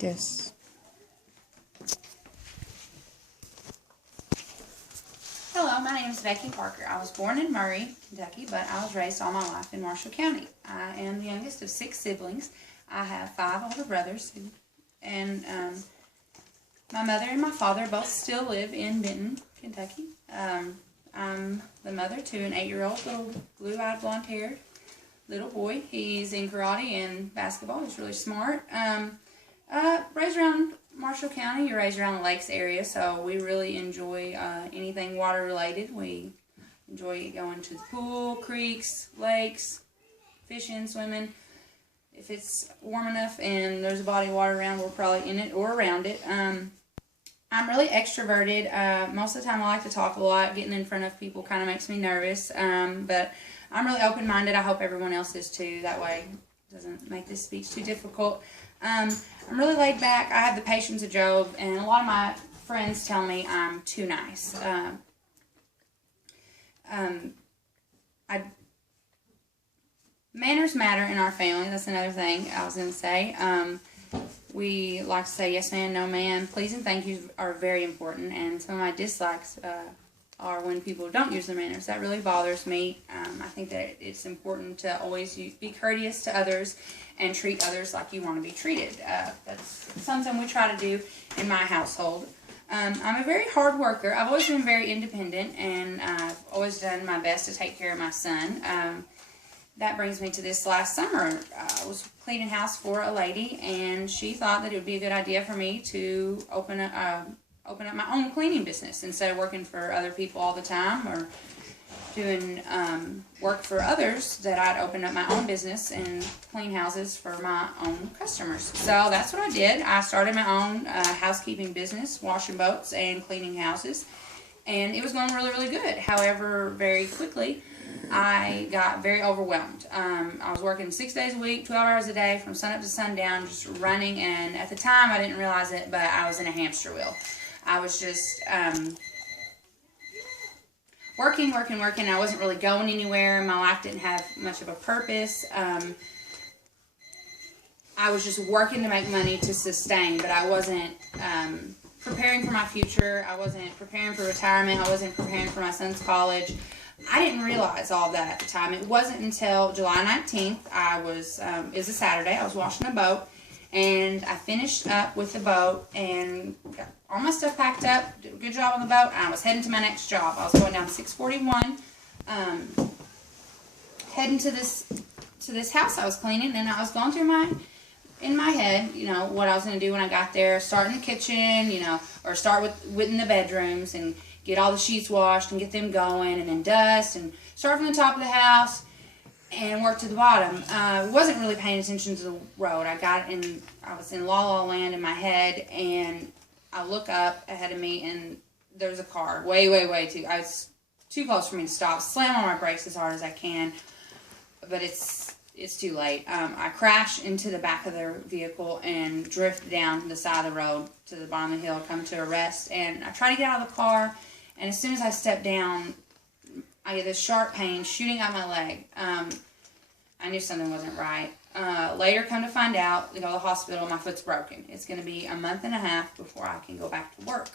Yes. Hello, my name is Becky Parker. I was born in Murray, Kentucky, but I was raised all my life in Marshall County. I am the youngest of 6 siblings. I have 5 older brothers, and my mother and my father both still live in Benton, Kentucky. I'm the mother to an 8-year-old little blue-eyed, blonde-haired little boy. He's in karate and basketball. He's really smart. Raised around Marshall County, you're raised around the lakes area, so we really enjoy anything water related. We enjoy going to the pool, creeks, lakes, fishing, swimming. If it's warm enough and there's a body of water around, we're probably in it or around it. I'm really extroverted. Most of the time I like to talk a lot. Getting in front of people kind of makes me nervous, but I'm really open-minded. I hope everyone else is too. That way it doesn't make this speech too difficult. I'm really laid back. I have the patience of Job, and a lot of my friends tell me I'm too nice. Manners matter in our family. That's another thing I was going to say. We like to say yes ma'am, no ma'am. Please and thank you are very important, and some of my dislikes are when people don't use their manners. That really bothers me. I think that it's important to always be courteous to others and treat others like you want to be treated. That's something we try to do in my household. I'm a very hard worker. I've always been very independent, and I've always done my best to take care of my son. That brings me to this last summer. I was cleaning house for a lady, and she thought that it would be a good idea for me to open up my own cleaning business instead of working for other people all the time or doing work for others, that I'd open up my own business and clean houses for my own customers. So that's what I did. I started my own housekeeping business, washing boats and cleaning houses, and it was going really, really good. However, very quickly, I got very overwhelmed. I was working 6 days a week, 12 hours a day, from sun up to sundown, just running, and at the time I didn't realize it, but I was in a hamster wheel. I was just working. I wasn't really going anywhere. My life didn't have much of a purpose. I was just working to make money to sustain, but I wasn't preparing for my future. I wasn't preparing for retirement. I wasn't preparing for my son's college. I didn't realize all that at the time. It wasn't until July 19th, it was a Saturday, I was washing a boat, and I finished up with the boat and got all my stuff packed up, did a good job on the boat, and I was heading to my next job. I was going down 641, heading to this house I was cleaning, and I was going through in my head, what I was going to do when I got there. Start in the kitchen, or start within the bedrooms and get all the sheets washed and get them going, and then dust, and start from the top of the house and work to the bottom. Wasn't really paying attention to the road. I was in La La Land in my head, and I look up ahead of me, and there's a car way it's too close for me to stop. Slam on my brakes as hard as I can, but it's too late. I crash into the back of their vehicle and drift down the side of the road to the bottom of the hill, come to a rest, and I try to get out of the car, and as soon as I step down, I get this sharp pain shooting out my leg. I knew something wasn't right. Later, come to find out, to go to the hospital, my foot's broken. It's going to be a month and a half before I can go back to work.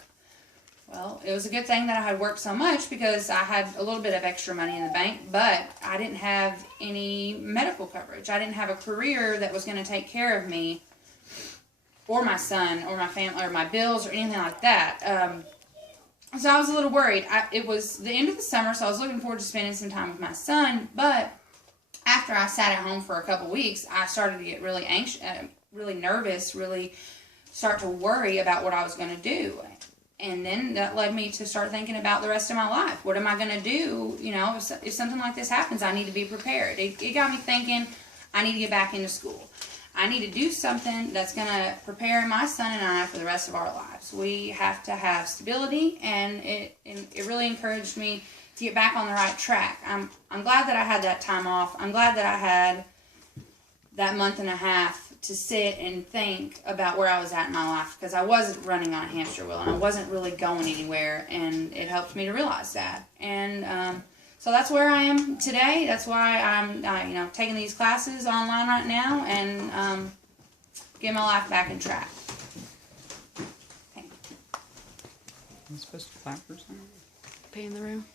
Well, it was a good thing that I had worked so much, because I had a little bit of extra money in the bank, but I didn't have any medical coverage. I didn't have a career that was going to take care of me or my son or my family or my bills or anything like that. So I was a little worried. It was the end of the summer, so I was looking forward to spending some time with my son, but after I sat at home for a couple weeks, I started to get really anxious, really nervous, really start to worry about what I was going to do. And then that led me to start thinking about the rest of my life. What am I going to do? If something like this happens, I need to be prepared. It got me thinking, I need to get back into school. I need to do something that's going to prepare my son and I for the rest of our lives. We have to have stability, and it really encouraged me to get back on the right track. I'm glad that I had that time off. I'm glad that I had that month and a half to sit and think about where I was at in my life, because I wasn't running on a hamster wheel and I wasn't really going anywhere, and it helped me to realize that. And so that's where I am today. That's why I'm taking these classes online right now and getting my life back in track. I'm supposed to clap or something. Pee in the room.